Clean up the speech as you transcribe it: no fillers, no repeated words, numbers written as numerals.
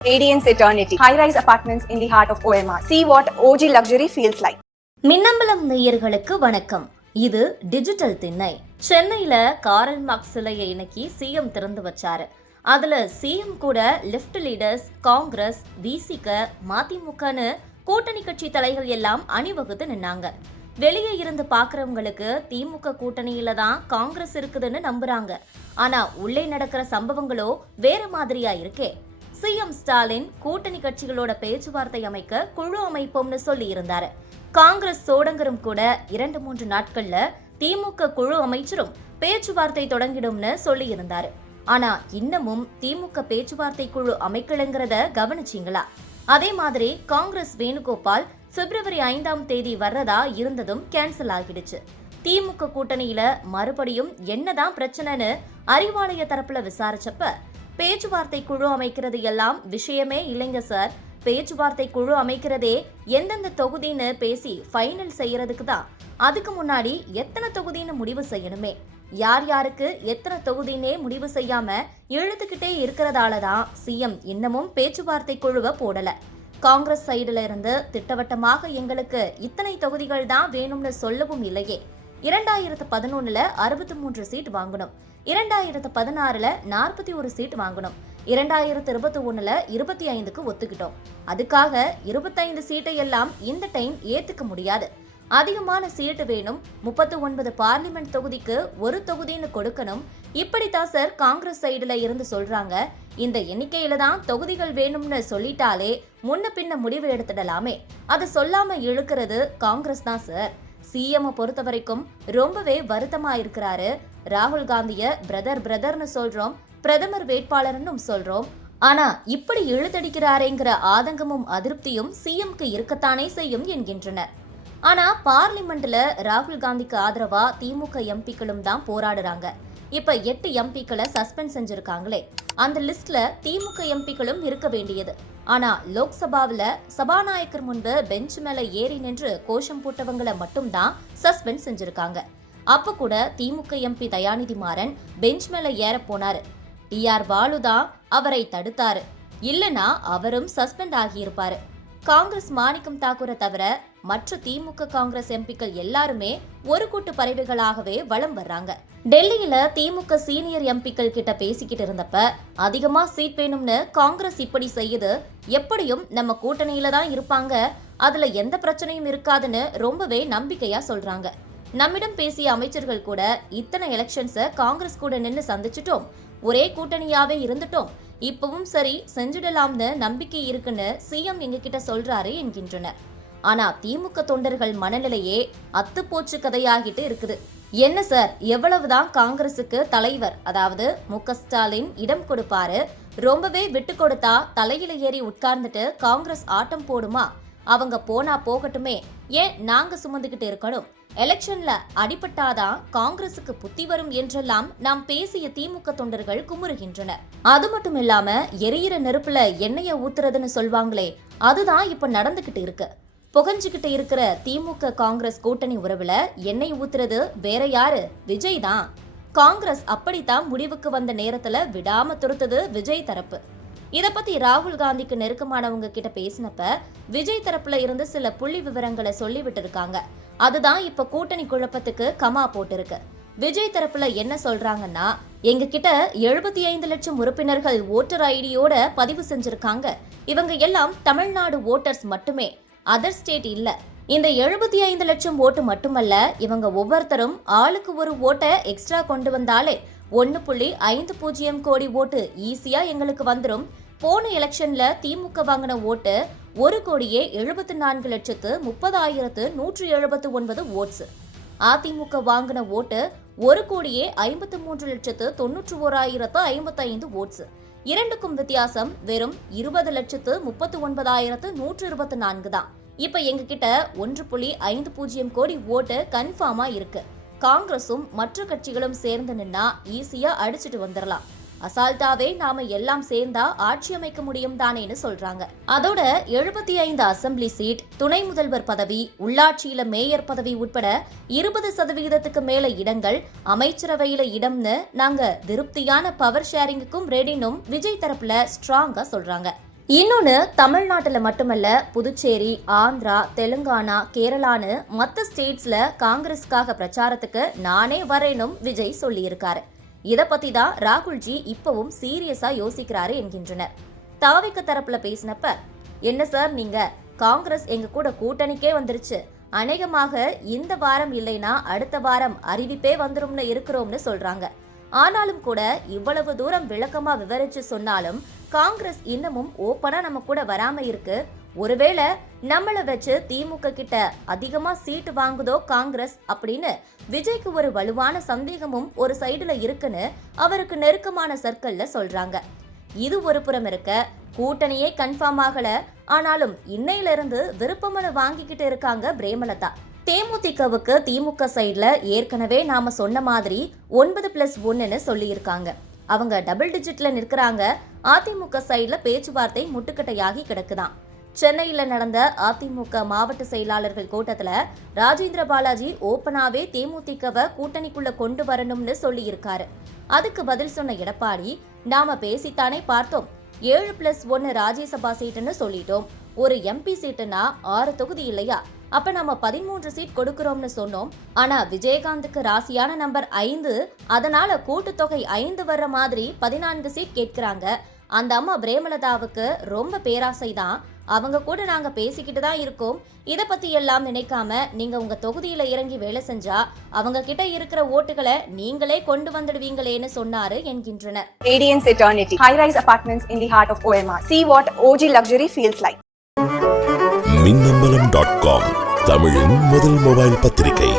Radiance Eternity, high-rise apartments in the heart of OMR. See what OG luxury feels like. Minnambalam நேயர்களுக்கு வணக்கம். இது digital திண்ணை. சென்னையில Karl Marx சிலையை இன்னைக்கு சிஎம் திறந்து வச்சாரு. அதுல சிஎம் கூட லெப்ட் லீடர்ஸ், காங்கிரஸ், விசிக, மதிமுகன்னு கூட்டணி கட்சி தலைகள் எல்லாம் அணிவகுத்து நின்னாங்க. வெளியே இருந்து பாக்குறவங்களுக்கு திமுக கூட்டணியில தான் காங்கிரஸ் இருக்குதுன்னு நம்புறாங்க. ஆனா உள்ளே நடக்கிற சம்பவங்களோ வேற மாதிரியா இருக்கே. சிஎம் ஸ்டாலின் கூட்டணி கட்சிகளோட பேச்சுவார்த்தை அமைக்க குழு அமைப்போம்னு சொல்லி இருந்தாரு. காங்கிரஸ் சோடங்கரும் கூட 2-3 நாட்கள்ல திமுக குழு அமைச்சரும் பேச்சுவார்த்தை தொடங்கிடும்னு சொல்லி இருந்தாரு. ஆனா இன்னமும் திமுக பேச்சுவார்த்தை குழு அமைக்கலங்கிறத கவனிச்சீங்களா? அதே மாதிரி காங்கிரஸ் வேணுகோபால் பிப்ரவரி 5ஆம் தேதி வர்றதா இருந்ததும் கேன்சல் ஆகிடுச்சு. திமுக கூட்டணியில மறுபடியும் என்னதான் பிரச்சனைன்னு அறிவாலய தரப்புல விசாரிச்சப்ப பேச்சுவார்த்தை குழு அமைக்கிறது எல்லாம் விஷயமே இல்லைங்க சார், பேச்சுவார்த்தை குழு அமைக்கிறதே எந்தெந்த தொகுதின்னு பேசி ஃபைனல் செய்யறதுக்கு தான். அதுக்கு முன்னாடி எத்தனை தொகுதின்னு முடிவு செய்யணுமே. யார் யாருக்கு எத்தனை தொகுதின்னே முடிவு செய்யாம இழுத்துக்கிட்டே இருக்கிறதால தான் சிஎம் இன்னமும் பேச்சுவார்த்தை குழுவை போடல. காங்கிரஸ் சைடுல இருந்து திட்டவட்டமாக எங்களுக்கு இத்தனை தொகுதிகள் தான் வேணும்னு சொல்லவும் இல்லையே. 2011 63 சீட் வாங்கணும், 2016 41 சீட் வாங்கணும், 2021 25க்கு ஒத்துக்கிட்டோம். அதுக்காக 25 சீட்டை எல்லாம் இந்த டைம் ஏத்துக்க முடியாது. அதிகமான சீட்டு வேணும், 39 பார்லிமெண்ட் தொகுதிக்கு ஒரு தொகுதின்னு கொடுக்கணும். இப்படித்தான் சார் காங்கிரஸ் சைடுல இருந்து சொல்றாங்க. இந்த எண்ணிக்கையில தான் தொகுதிகள் வேணும்னு சொல்லிட்டாலே முன்ன பின்ன முடிவு எடுத்துடலாமே. அது சொல்லாம இழுக்கிறது காங்கிரஸ் தான் சார். சிஎம் பொறுத்த வரைக்கும் ரொம்பவே வருத்தமா இருக்கிறாரு. ராகுல் காந்திய பிரதர்னு சொல்றோம், பிரதமர் வேட்பாளர்னு சொல்றோம். ஆனா இப்படி இழுத்தடிக்கிறாரேங்கிற ஆதங்கமும் அதிருப்தியும் சிஎம்க்கு இருக்கத்தானே செய்யும் என்கின்றனர். ஆனா பார்லிமெண்ட்ல ராகுல் காந்திக்கு ஆதரவா திமுக எம்பிக்களும் தான் போராடுறாங்க. இப்ப 8 எம்பிக்களை சஸ்பெண்ட் செஞ்சிருக்காங்களே, அந்த லிஸ்ட்ல திமுக எம்பிக்களும் இருக்க வேண்டியது. ஆனா லோக்சபாவில சபாநாயகர் முன்பு பெஞ்ச் மேல ஏறி நின்று கோஷம் போட்டவங்களை மட்டும் தான் சஸ்பெண்ட் செஞ்சிருக்காங்க. அப்ப கூட திமுக எம்பி தயாநிதி மாறன் பெஞ்ச் மேல ஏற போனாரு. டிஆர் பாலு தான் அவரை தடுத்தாரு. இல்லனா அவரும் சஸ்பெண்ட் ஆகியிருப்பாரு. காங்கிரஸ் மாணிக்கம் தாக்கூரை தவிர மற்ற திமுக காங்கிரஸ் எம்பிக்கள் எல்லாருமே ஒரு கூட்டு பறவைகளாகவே வலம் வர்றாங்க. டெல்லியில திமுக சீனியர் எம்பிக்கள் கிட்ட பேசிக்கிட்டு இருந்தப்ப அதிகமா சீட் வேணும்னு காங்கிரஸ் இப்படி செய்யுது, எப்படியும் நம்ம கூட்டணியில தான் இருப்பாங்க, அதுல எந்த பிரச்சனையும் இருக்காதுன்னு ரொம்பவே நம்பிக்கையா சொல்றாங்க. நம்மிடம் பேசிய அமைச்சர்கள் கூட இத்தனை எலெக்ஷன்ஸ காங்கிரஸ் கூட நின்று சந்திச்சிட்டோம், ஒரே கூட்டணியாவே இருந்துட்டோம், இப்பவும் சரி செஞ்சிடலாம்னு நம்பிக்கை இருக்குன்னு சிஎம் எங்க கிட்ட சொல்றாரு என்கின்றனர். ஆனா திமுக தொண்டர்கள் மனநிலையே அத்துப்போச்சு கதையாகிட்டு இருக்குது. என்ன சார், எவ்வளவுதான் காங்கிரசுக்கு தலைவர் அதாவது மு.க. ஸ்டாலின் இடம் கொடுப்பாரு, ரொம்பவே விட்டு கொடுத்தா தலையில ஏறி உட்கார்ந்துட்டு காங்கிரஸ் ஆட்டம் போடுமா? அவங்க போனா போகட்டுமே, ஏன் நாங்க சுமந்துகிட்டு இருக்கணும்? எலெக்ஷன்ல அடிபட்டாதான் காங்கிரசுக்கு புத்தி வரும் என்றெல்லாம் நாம் பேசிய திமுக தொண்டர்கள் குமுறுகின்றனர். அது மட்டும் இல்லாம எரியிற நெருப்புல எண்ணெய ஊத்துறதுன்னு சொல்வாங்களே, அதுதான் இப்ப நடந்துகிட்டு இருக்கு. புகஞ்சுகிட்டு இருக்கிற திமுக காங்கிரஸ் கூட்டணி உறவுல எண்ணெய் ஊத்துறது வேற யாரு? விஜய் தான். காங்கிரஸ் அப்படித்தான் முடிவுக்கு வந்த நேரத்துல விடாம துரத்துது விஜய் தரப்பு. இத பத்தி ராகுல் காந்திக்கு நெருக்கமானவங்க கிட்ட பேசினப்ப விஜய் தரப்புல இருந்து சில புள்ளி விவரங்களை சொல்லிவிட்டு இருக்காங்க. அதுதான் இப்ப கூட்டணி குழப்பத்துக்கு கமா போட்டிருக்கு. விஜய் தரப்புல என்ன சொல்றாங்கன்னா, எங்க கிட்ட 75 லட்சம் உறுப்பினர்கள் ஓட்டர் ஐடியோட பதிவு செஞ்சிருக்காங்க. இவங்க எல்லாம் தமிழ்நாடு ஓட்டர்ஸ் மட்டுமே, அதர் ஸ்டேட் இல்ல. இந்த 75 லட்சம் ஓட்டு மட்டுமல்ல, இவங்க ஒவ்வொருத்தரும் ஆளுக்கு ஒரு ஓட்டை எக்ஸ்ட்ரா கொண்டு வந்தாலே 1.50 கோடி ஓட்டு ஈஸியா எங்களுக்கு வந்துரும். போன எலெக்ஷன்ல திமுக வாங்கின ஓட்டு 1,74,30,179 ஓட்ஸ். அதிமுக வாங்கின ஓட்டு 1,53,91,55 ஓட்ஸ். இரண்டுக்கும் வித்தியாசம் வெறும் 20,39,124 தான். இப்ப எங்க கிட்ட 1.50 கோடி ஓட்டு கன்ஃபார்மா இருக்கு. காங்கிரசும் மற்ற கட்சிகளும் சேர்ந்து நின்னா ஈஸியா அடிச்சுட்டு வந்துடலாம். அசால்ட்டாவே நாம எல்லாம் சேர்ந்தா ஆட்சி அமைக்க முடியும் தானேன்னு சொல்றாங்க. அதோட 75 அசெம்பிளி சீட், துணை முதல்வர் பதவி, உள்ளாட்சியில மேயர் பதவி உட்பட 20% மேல இடங்கள், அமைச்சரவையில இடம்னு நாங்க திருப்தியான பவர் ஷேரிங்குக்கும் ரெடினும் விஜய் தரப்புல ஸ்ட்ராங்கா சொல்றாங்க. இன்னொன்று, தமிழ்நாட்டில் மட்டுமல்ல, புதுச்சேரி, ஆந்திரா, தெலுங்கானா, கேரளான்னு மற்ற ஸ்டேட்ஸ்ல காங்கிரஸ்க்காக பிரச்சாரத்துக்கு நானே வரேனும் விஜய் சொல்லியிருக்காரு. இதை பத்தி தான் ராகுல்ஜி இப்பவும் சீரியஸா யோசிக்கிறாரு என்கின்றனர். தாவிக தரப்புல பேசினப்ப, என்ன சார் நீங்க, காங்கிரஸ் எங்க கூட கூட்டணிக்கே வந்துருச்சு, அநேகமாக இந்த வாரம் இல்லைனா அடுத்த வாரம் அறிவிப்பே வந்துரும்னு இருக்கிறோம்னு சொல்றாங்க. ஆனாலும் கூட இவ்வளவு தூரம் விளக்கமா விவரிச்சு சொன்னாலும் காங்கிரஸ் இன்னமும் ஓப்பனா நம்ம கூட வராம இருக்கு. ஒருவேளை நம்மள வச்சு திமுக கிட்ட அதிகமா சீட்டு வாங்குதோ காங்கிரஸ் அப்படின்னு விஜய்க்கு ஒரு வலுவான சந்தேகமும் ஒரு சைடுல இருக்குன்னு அவருக்கு நெருக்கமான சர்க்கிள்ல சொல்றாங்க. இது ஒரு புறம் இருக்க, கூட்டணியே கன்ஃபார்ம் ஆகல, ஆனாலும் இன்னையில இருந்து விருப்பமனு வாங்கிக்கிட்டு இருக்காங்க பிரேமலதா. தேமுதிகவுக்கு திமுக சைட்ல ஏற்கனவே நாம சொன்ன மாதிரி 9+1ன்னு சொல்லியிருக்காங்க. அவங்க டபுள் டிஜிட்ல நிற்கிறாங்க. அதிமுக சைட்ல பேச்சுவார்த்தை முட்டுக்கட்டையாகி கிடக்குதான். சென்னையில நடந்த அதிமுக மாவட்ட செயலாளர்கள் கூட்டத்துல ராஜேந்திர பாலாஜி ஓப்பனாவே தேமுதிகவை கூட்டணிக்குள்ள கொண்டு வரணும்னு சொல்லியிருக்காரு. அதுக்கு பதில் சொன்ன எடப்பாடி, நாம பேசித்தானே பார்த்தோம், 7+1 ராஜ்யசபா சீட்டுன்னு சொல்லிட்டோம், ஒரு எம்பி சீட்டுனா 6 தொகுதி இல்லையா, அப்ப நம்ம 13 சீட் கொடுக்கிறோம்னு சொன்னோம். ஆனா விஜயகாந்துக்கு ராசியான நம்பர் 5, அதனால கூட்டுத்தொகை 5 வர்ற மாதிரி 14 சீட் கேட்கிறாங்க. அந்த அம்மா பிரேமலதாவுக்கு ரொம்ப பேராசை தான், அவங்க கூட நாங்க பேசிக்கிட்டு தான் இருக்கோம். இத பத்தி எல்லாம் நினைக்காம நீங்க உங்க தொகுதியில இறங்கி வேலை செஞ்சா அவங்க கிட்ட இருக்கிற ஓட்டுகளை நீங்களே கொண்டு வந்துடுவீங்களேன்னு சொன்னாரு என்கின்றனர். Radiance Eternity, high-rise apartments in the heart of OMR. See what OG luxury feels like. மின்னம்பலம்.com, தமிழின் முதல் மொபைல் பத்திரிகை.